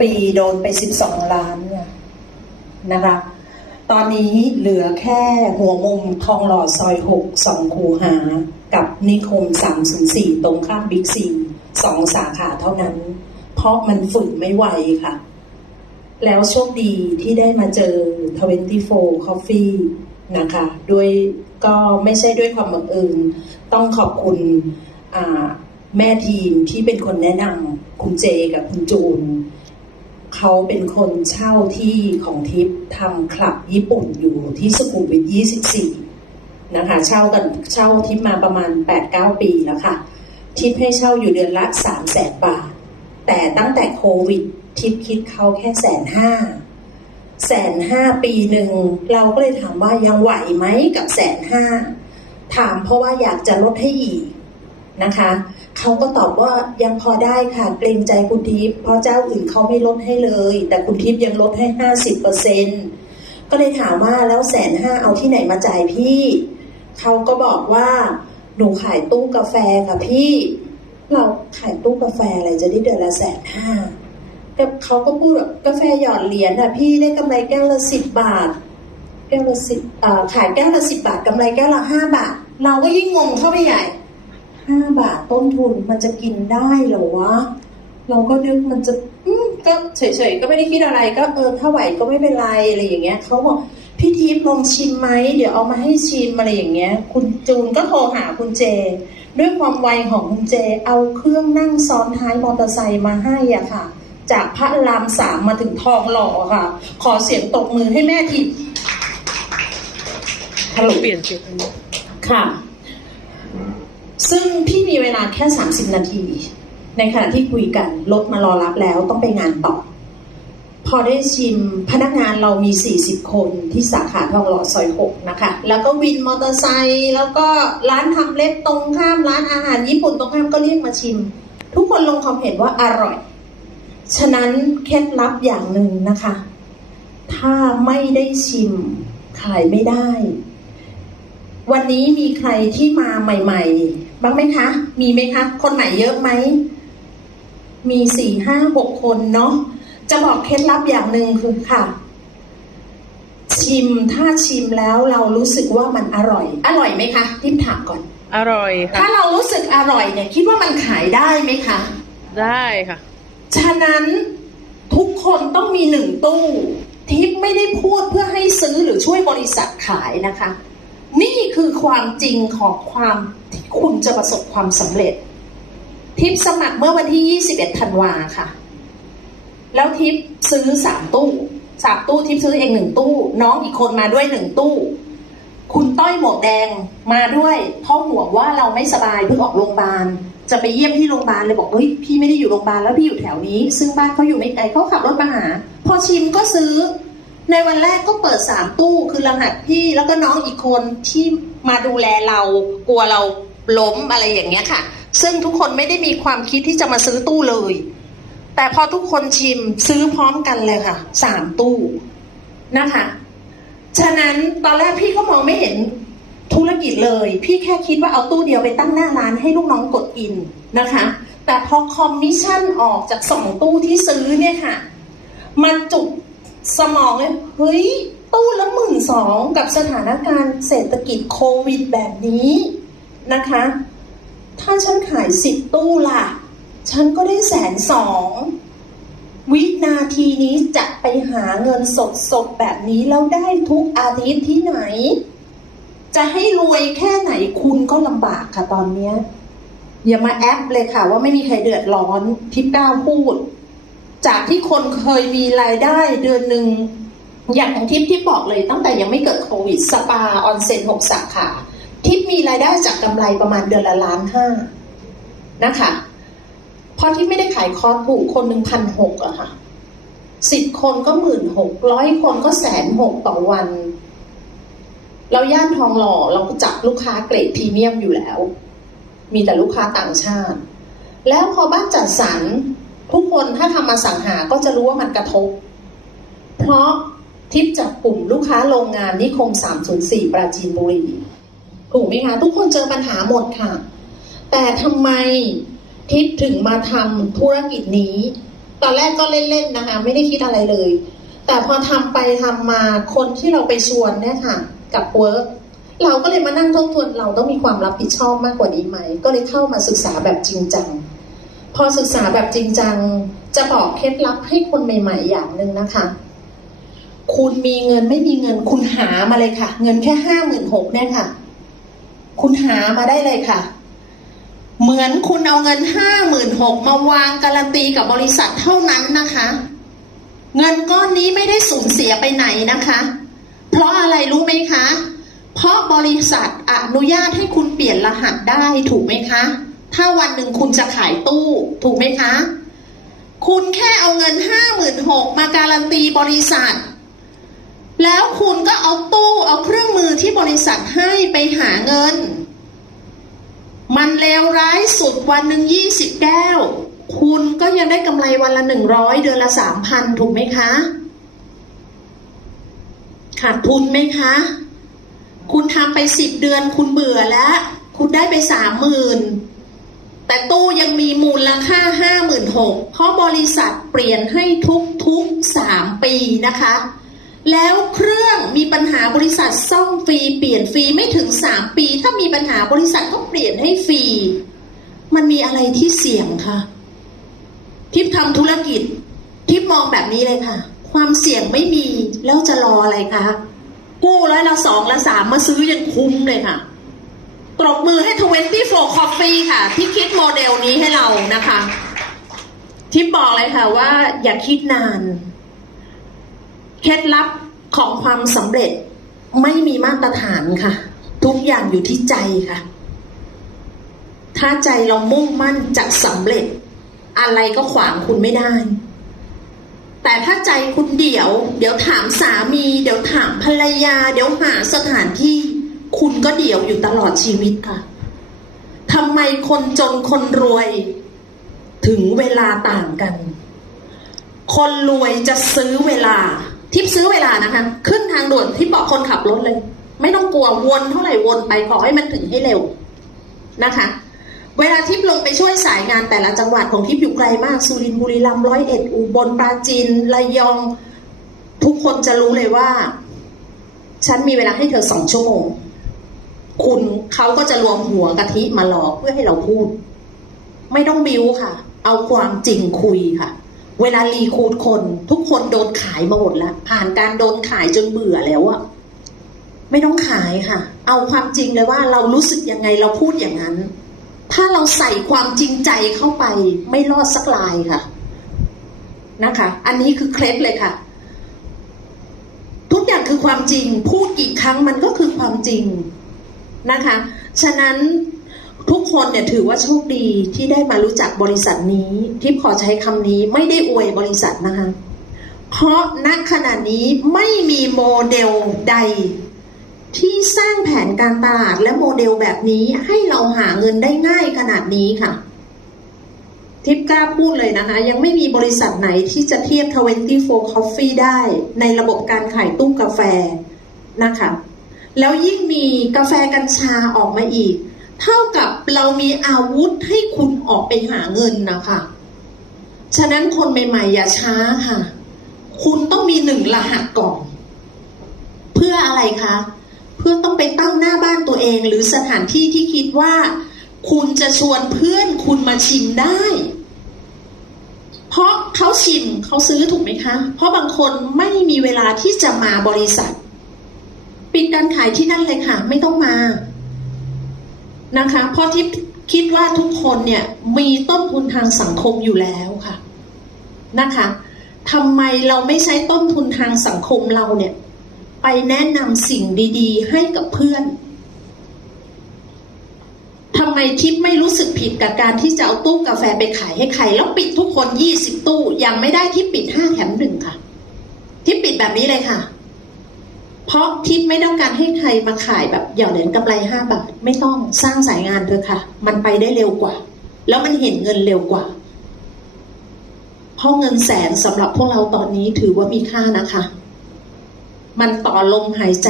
ปีโดนไป12ล้านเนี่ยนะคะ ตอนนี้เหลือแค่หัวมุมทองหล่อซอย6สองคูหา กับนิคม304ตรงข้ามบิ๊กซีสองสาขาเท่านั้น เพราะมันฝืนไม่ไหวค่ะ แล้วโชคดีที่ได้มาเจอ 24 Coffee นะคะด้วยก็ไม่ใช่ด้วยความบังเอิญต้องขอบคุณแม่ทีมที่เป็นคนแนะนำคุณเจกับคุณจูน เขาเป็นคนเช่าที่ของทิพย์ทำคลับญี่ปุ่นอยู่ที่สุขุมวิท 24 นะคะ เช่ากันเช่าทิพย์มาประมาณ 8-9 ปีแล้วค่ะ ทิพย์ให้เช่าอยู่เดือนละ 3 0 0แสนบาท แต่ตั้งแต่โควิด ทิพย์คิดเขาแค่แสนห้าแสนห้าปีหนึ่ง เราก็เลยถามว่ายังไหวไหมกับแสนห้าถามเพราะว่าอยากจะลดให้อีก นะคะเขาก็ตอบว่ายังพอได้ค่ะเกรงใจคุณทิพย์เพราะเจ้าอื่นเขาไม่ลดให้เลย แต่คุณทิพย์ยังลดให้ห้าสิบเปอร์เซ็นก็เลยถามว่าแล้วแสนห้าเอาที่ไหนมาจ่ายพี่เขาก็บอกว่าหนูขายตู้กาแฟค่ะพี่ เราขายตู้กาแฟอะไรจะได้เดือนละแสนห้าแต่เขาก็พูดแบบกาแฟหยอดเหรียญอะพี่ได้กำไรแก้วละสิบบาท แก้วละสิบขายแก้วละสิบบาทกำไรแก้วละห้าบาท เราก็ยิ่งงงเข้าไปใหญ่ ห้าบาทต้นทุนมันจะกินได้เหรอวะ เราก็นึกมันจะอืมก็เฉยๆ ก็ไม่ได้คิดอะไรก็เออถ้าไหวก็ไม่เป็นไรอะไรอย่างเงี้ยเขาบอกพี่ทิพย์ลองชิมไหมเดี๋ยวเอามาให้ชิมอะไรอย่างเงี้ย คุณจูนก็โทรหาคุณเจ ด้วยความไวของคุณเจ เอาเครื่องนั่งซ้อนท้ายมอเตอร์ไซค์มาให้อะค่ะ จากพระรามสามมาถึงทองหล่อค่ะ ขอเสียงตบมือให้แม่ทิพย์ฮัลโหลเปลี่ยนเสียงค่ะ ซึ่งพี่มีเวลาแค่ 30 นาที ในขณะที่คุยกันรถมารอรับแล้วต้องไปงานต่อ พอได้ชิมพนักงานเรามี 40 คนที่สาขาทองหล่อซอย6นะคะ แล้วก็วินมอเตอร์ไซค์แล้วก็ร้านทำเล็บตรงข้ามร้านอาหารญี่ปุ่นตรงข้ามก็เรียกมาชิม ทุกคนลงความเห็นว่าอร่อย ฉะนั้นเคล็ดลับอย่างหนึ่งนะคะ ถ้าไม่ได้ชิมขายไม่ได้ วันนี้มีใครที่มาใหม่ ๆ บ้างไหมคะ มีไหมคะ คนใหม่เยอะไหม มีสี่ห้าหกคนเนาะ จะบอกเคล็ดลับอย่างหนึ่งคือค่ะ ชิมถ้าชิมแล้วเรารู้สึกว่ามันอร่อย อร่อยไหมคะทิมถามก่อน อร่อยค่ะ ถ้าเรารู้สึกอร่อยเนี่ย คิดว่ามันขายได้ไหมคะ ได้ค่ะ ฉะนั้นทุกคนต้องมีหนึ่งตู้ ทิปไม่ได้พูดเพื่อให้ซื้อหรือช่วยบริษัทขายนะคะ นี่คือความจริงของความที่ คุณจะประสบความสำเร็จ ทิปสมัครเมื่อวันที่ 21ธันวาค่ะ แล้วทิปซื้อสามตู้สามตู้ทิปซื้อเองหนึ่งตู้ น้องอีกคนมาด้วยหนึ่งตู้ คุณต้อยหมวกแดงมาด้วยเพราะห่วงว่าเราไม่สบายเพิ่งออกโรงพยาบาลจะไปเยี่ยมที่โรงพยาบาลเลยบอกเฮ้ยพี่ไม่ได้อยู่โรงพยาบาลแล้วพี่อยู่แถวนี้ ซึ่งบ้านเขาอยู่ไม่ไกลเขาขับรถมาหา พอชิมก็ซื้อ ในวันแรกก็เปิดสามตู้คือรหัสพี่แล้วก็น้องอีกคนที่มาดูแลเรากลัวเรา ล้มอะไรอย่างเงี้ยค่ะ ซึ่งทุกคนไม่ได้มีความคิดที่จะมาซื้อตู้เลย แต่พอทุกคนชิมซื้อพร้อมกันเลยค่ะสามตู้นะคะ ฉะนั้นตอนแรกพี่ก็มองไม่เห็นธุรกิจเลย พี่แค่คิดว่าเอาตู้เดียวไปตั้งหน้าร้านให้ลูกน้องกดกินนะคะ แต่พอคอมมิชชั่นออกจากสองตู้ที่ซื้อเนี่ยค่ะ มันจุกสมองเลยเฮ้ย ตู้ละหมื่นสองกับสถานการณ์เศรษฐกิจโควิดแบบนี้ นะคะ ถ้าฉันขายสิบตู้ล่ะ ฉันก็ได้แสนสอง วินาทีนี้จะไปหาเงินสดสดแบบนี้แล้วได้ทุกอาทิตย์ที่ไหน จะให้รวยแค่ไหนคุณก็ลำบากค่ะตอนเนี้ยอย่ามาแอปเลยค่ะ ว่าไม่มีใครเดือดร้อนทิพย์ก้าวพูด จากที่คนเคยมีรายได้เดือนหนึ่งอย่างของทิพย์ที่บอกเลยตั้งแต่ยังไม่เกิดโควิด สปาออนเซ็นหกสาขา ทิพย์มีรายได้จากกำไรประมาณเดือนละล้านห้านะคะพราะที่ไม่ได้ขายคอร์สถูกคนหนึ่งพันหกอะค่ะสิบคนก็หมื่นหกร้อยคนก็แสนหกต่อวัน เราย่านทองหล่อเราก็จับลูกค้าเกรดพรีเมียมอยู่แล้ว มีแต่ลูกค้าต่างชาติ แล้วพอบ้านจัดสรรทุกคนถ้าทำมาสังหาก็จะรู้ว่ามันกระทบ เพราะทิปจับกลุ่มลูกค้าโรงงานนิคม 304 ปราจีนบุรี ถูกไหมคะ ทุกคนเจอปัญหาหมดค่ะ แต่ทำไมทิปถึงมาทำธุรกิจนี้ ตอนแรกก็เล่นๆนะคะ ไม่ได้คิดอะไรเลย แต่พอทำไปทำมาคนที่เราไปชวนเนี่ยค่ะ กับเวิร์กเราก็เลยมานั่งทบทวนเราต้องมีความรับผิดชอบมากกว่านี้ไหม ก็เลยเข้ามาศึกษาแบบจริงจัง พอศึกษาแบบจริงจัง จะบอกเคล็ดลับให้คนใหม่ ๆ อย่างหนึ่งนะคะ คุณมีเงินไม่มีเงินคุณหามาเลยค่ะ เงินแค่ห้าหมื่นหกเนี่ยค่ะ คุณหามาได้เลยค่ะ เหมือนคุณเอาเงินห้าหมื่นหกมาวางการันตีกับบริษัทเท่านั้นนะคะ เงินก้อนนี้ไม่ได้สูญเสียไปไหนนะคะ เพราะอะไรรู้ไหมคะ เพราะบริษัทอนุญาตให้คุณเปลี่ยนรหัสได้ถูกไหมคะ ถ้าวันหนึ่งคุณจะขายตู้ถูกไหมคะ คุณแค่เอาเงินห้าหมื่นหกมาการันตีบริษัท แล้วคุณก็เอาตู้เอาเครื่องมือ ที่บริษัทให้ไปหาเงิน มันเลวร้ายสุดวันหนึ่งยี่สิบแก้ว คุณก็ยังได้กำไรวันละหนึ่งร้อยเดือนละสามพันถูกไหมคะ ขาดทุนไหมคะ คุณทำไปสิบเดือนคุณเบื่อแล้ว คุณได้ไปสามหมื่นแต่ตู้ยังมีมูลค่าห้าหมื่นหกเพราะบริษัทเปลี่ยนให้ทุกทุกสามปีนะคะ แล้วเครื่องมีปัญหาบริษัทซ่อมฟรีเปลี่ยนฟรีไม่ถึงสามปี ถ้ามีปัญหาบริษัทก็เปลี่ยนให้ฟรี มันมีอะไรที่เสี่ยงคะทิปทำธุรกิจทิปมองแบบนี้เลยค่ะ ความเสี่ยงไม่มีแล้วจะรออะไรคะกู้แล้วละสองละสามมาซื้อยังคุ้มเลยค่ะตบมือให้ 24 Coffee ค่ะ ที่คิดโมเดลนี้ให้เรานะคะทิปบอกเลยค่ะว่าอย่าคิดนาน เคล็ดลับของความสำเร็จไม่มีมาตรฐานค่ะ ทุกอย่างอยู่ที่ใจค่ะ ถ้าใจเรามุ่งมั่นจะสำเร็จ อะไรก็ขวางคุณไม่ได้ แต่ถ้าใจคุณเดี๋ยว เดี๋ยวถามสามี เดี๋ยวถามภรรยา เดี๋ยวหาสถานที่ คุณก็เดี่ยวอยู่ตลอดชีวิตค่ะทำไมคนจนคนรวย ถึงเวลาต่างกัน คนรวยจะซื้อเวลา ทิปซื้อเวลานะคะ ขึ้นทางด่วนที่บอกคนขับรถเลย ไม่ต้องกลัววนเท่าไหร่วนไปขอให้มันถึงให้เร็วนะคะ เวลาทิปลงไปช่วยสายงานแต่ละจังหวัดของทิปอยู่ไกลมากสุรินทร์บุรีรัมย์ร้อยเอ็ดอุบลปราจีนระยอง ทุกคนจะรู้เลยว่า ฉันมีเวลาให้เธอสองชั่วโมง คุณเขาก็จะรวมหัวกะทิมาหลอกเพื่อให้เราพูด ไม่ต้องบิวค่ะ เอาความจริงคุยค่ะ เวลารีคูดคน ทุกคนโดนขายมาหมดแล้ว ผ่านการโดนขายจนเบื่อแล้วอะไม่ต้องขายค่ะ เอาความจริงเลยว่าเรารู้สึกยังไงเราพูดอย่างนั้น ถ้าเราใส่ความจริงใจเข้าไป ไม่รอดสักลายค่ะ นะคะ อันนี้คือเคล็ดเลยค่ะ ทุกอย่างคือความจริง พูดกี่ครั้งมันก็คือความจริงนะคะ ฉะนั้น ทุกคนเนี่ยถือว่าโชคดีที่ได้มารู้จักบริษัทนี้ที่ขอใช้คำนี้ไม่ได้อวยบริษัทนะคะ เพราะณขณะนี้ไม่มีโมเดลใด ที่สร้างแผนการตลาดและโมเดลแบบนี้ให้เราหาเงินได้ง่ายขนาดนี้ค่ะ ทิปกล้าพูดเลยนะคะ ยังไม่มีบริษัทไหนที่จะเทียบ 24 Coffee ได้ในระบบการขายตู้กาแฟนะคะ แล้วยิ่งมีกาแฟกัญชาออกมาอีก เท่ากับเรามีอาวุธให้คุณออกไปหาเงินนะคะ ฉะนั้นคนใหม่ๆอย่าช้าค่ะ คุณต้องมีหนึ่งรหัสก่อน เพื่ออะไรคะ เพื่อต้องไปตั้งหน้าบ้านตัวเองหรือสถานที่ที่คิดว่า คุณจะชวนเพื่อนคุณมาชิมได้ เพราะเขาชิมเขาซื้อถูกไหมคะ เพราะบางคนไม่มีเวลาที่จะมาบริษัท ปิดการขายที่นั่นเลยค่ะ ไม่ต้องมา นะคะเพราะที่คิดว่าทุกคนเนี่ยมีต้นทุนทางสังคมอยู่แล้วค่ะนะคะทำไมเราไม่ใช้ต้นทุนทางสังคมเราเนี่ย ไปแนะนำสิ่งดีๆ ให้กับเพื่อนทำไมทิปไม่รู้สึกผิดกับการที่จะเอาตู้กาแฟไปขายให้ใคร แล้วปิดทุกคน20ตู้ยังไม่ได้ที่ปิด5แถมหนึ่งค่ะทิปปิดแบบนี้เลยค่ะ ราะทิปไม่ต้องการให้ใครมาขายแบบหย่อนเหรียญกำไร5บาท ไม่ต้องสร้างสายงานเถอะค่ะ มันไปได้เร็วกว่า แล้วมันเห็นเงินเร็วกว่า เพราะเงินแสนสำหรับพวกเราตอนนี้ถือว่ามีค่านะคะ มันต่อลมหายใจ